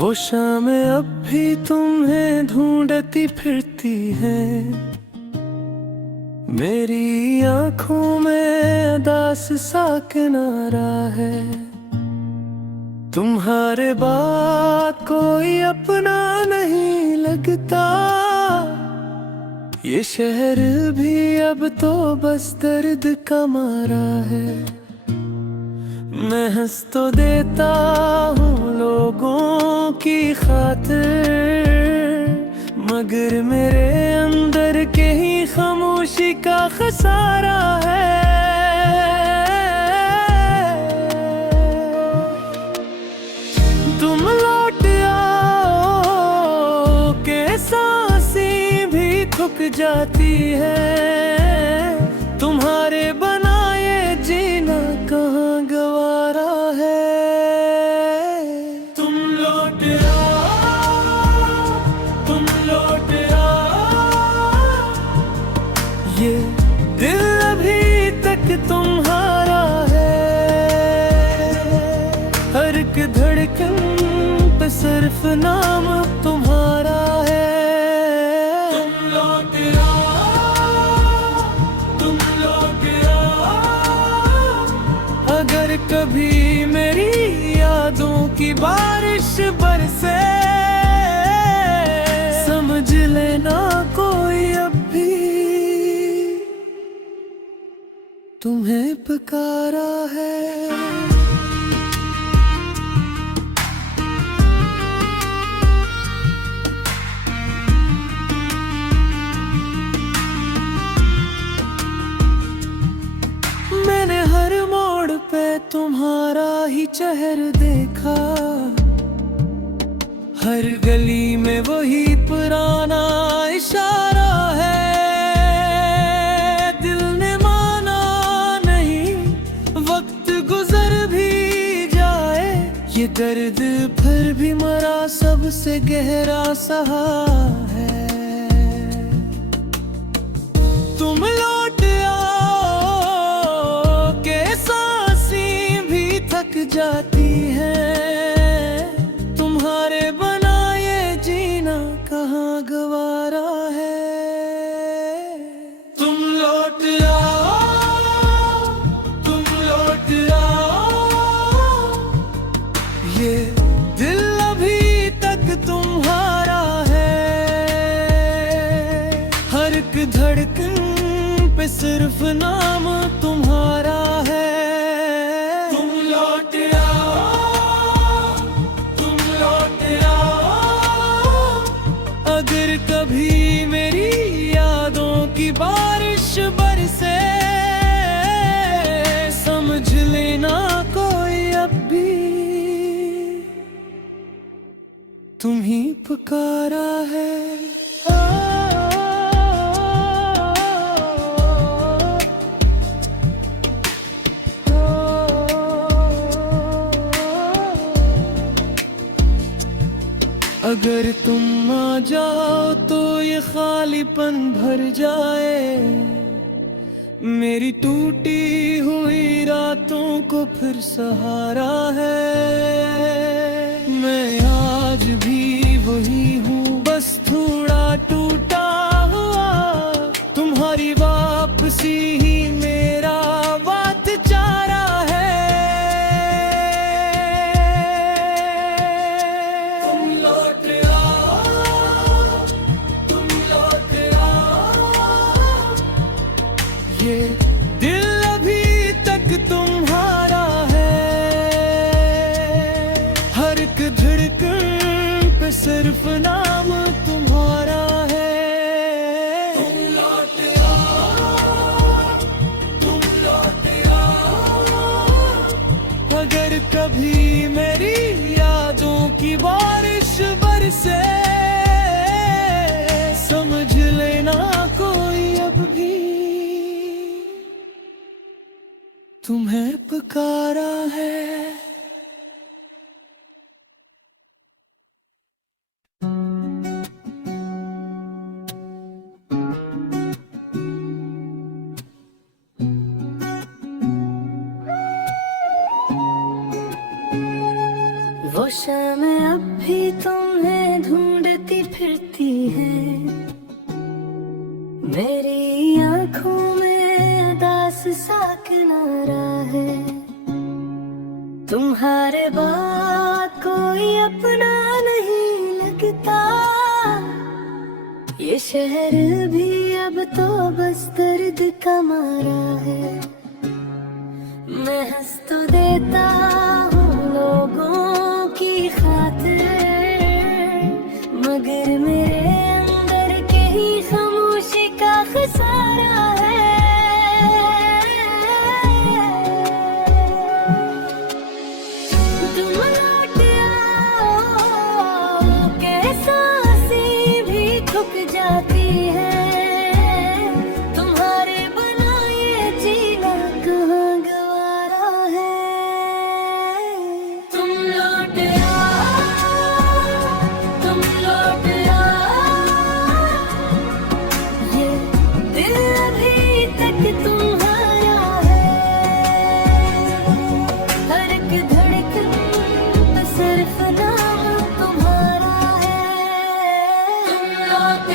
वो शामें अब भी तुम्हें ढूंढती फिरती है, मेरी आंखों में उदास सा किनारा है। तुम्हारे बाद कोई अपना नहीं लगता, ये शहर भी अब तो बस दर्द का मारा है। मैं हंस तो देता हूँ लोगों की खातिर, मगर मेरे अंदर के ही खामोशी का खसारा है। तुम लौट आओ के सांसें भी थक जाती है, तुम्हारे बनाए जीना कहाँ गवारा है। तुम लौट आओ, तुम लौट आओ, ये दिल अभी तक तुम्हारा है। हर एक धड़कन पे सिर्फ नाम तुम्हारा है। तुम लौट आओ, तुम लौट आओ, अगर कभी मेरी यादों की बारिश बरसे, समझ लेना कोई अब भी तुम्हें पुकारा है। मैंने हर मोड़ पे तुम्हारा ही चेहरा देखा, हर गली में वही पुराना इशारा है। दिल ने माना नहीं, वक्त गुजर भी जाए, ये दर्द फिर भी मरा सबसे गहरा सहा है। तुम लौट आओ के सांसें भी थक जाती हैं, तुम्हारे बनाए जीना कहाँ गवारा है। तुम लौट आओ, तुम लौट आओ, ये दिल अभी तक तुम्हारा है। हर एक धड़कन पे सिर्फ नाम तुम्हारा है। तुम लौट आओ, तुम लौट आओ, अगर कभी मेरी यादों की बारिश बरसे, समझ लेना कोई अब भी तुम ही पुकारा है। अगर तुम आ जाओ तो ये खालीपन भर जाए, मेरी टूटी हुई रातों को फिर सहारा है। मैं आज भी वही हूँ, बस थोड़ा टूटा हुआ, तुम्हारी वापसी ही मेरा वात चारा है। तुम लौट आओ, तुम लौट आओ, ये दिल अभी तक तुम्हारा है। हर एक धड़कन पे सिर्फ नाम तुम्हारा है। तुम लौट आओ, तुम लौट आओ, अगर कभी मेरी यादों की बारिश बरसे, समझ लेना कोई अब भी तुम्हें पुकारा है। वो शामें अब भी लगती है। मेरी आंखों में दास सा किनारा है, तुम्हारे बाद कोई अपना नहीं लगता। ये शहर भी अब तो बस दर्द का मारा है। मैं हंस तो देता हूँ लोगों की खातिर, मगर मेरे अंदर के ही खामोशी का खसारा है। तुम लौट आओ के सांसें भी थक जाती है, तुम्हारे बिना ये जीना कहाँ गवारा है। तुम लौट आओ, तुम लौट आओ, ये दिल अभी तक तुम्हारा है। हर एक धड़कन पे सिर्फ नाम तुम्हारा है। तुम लौट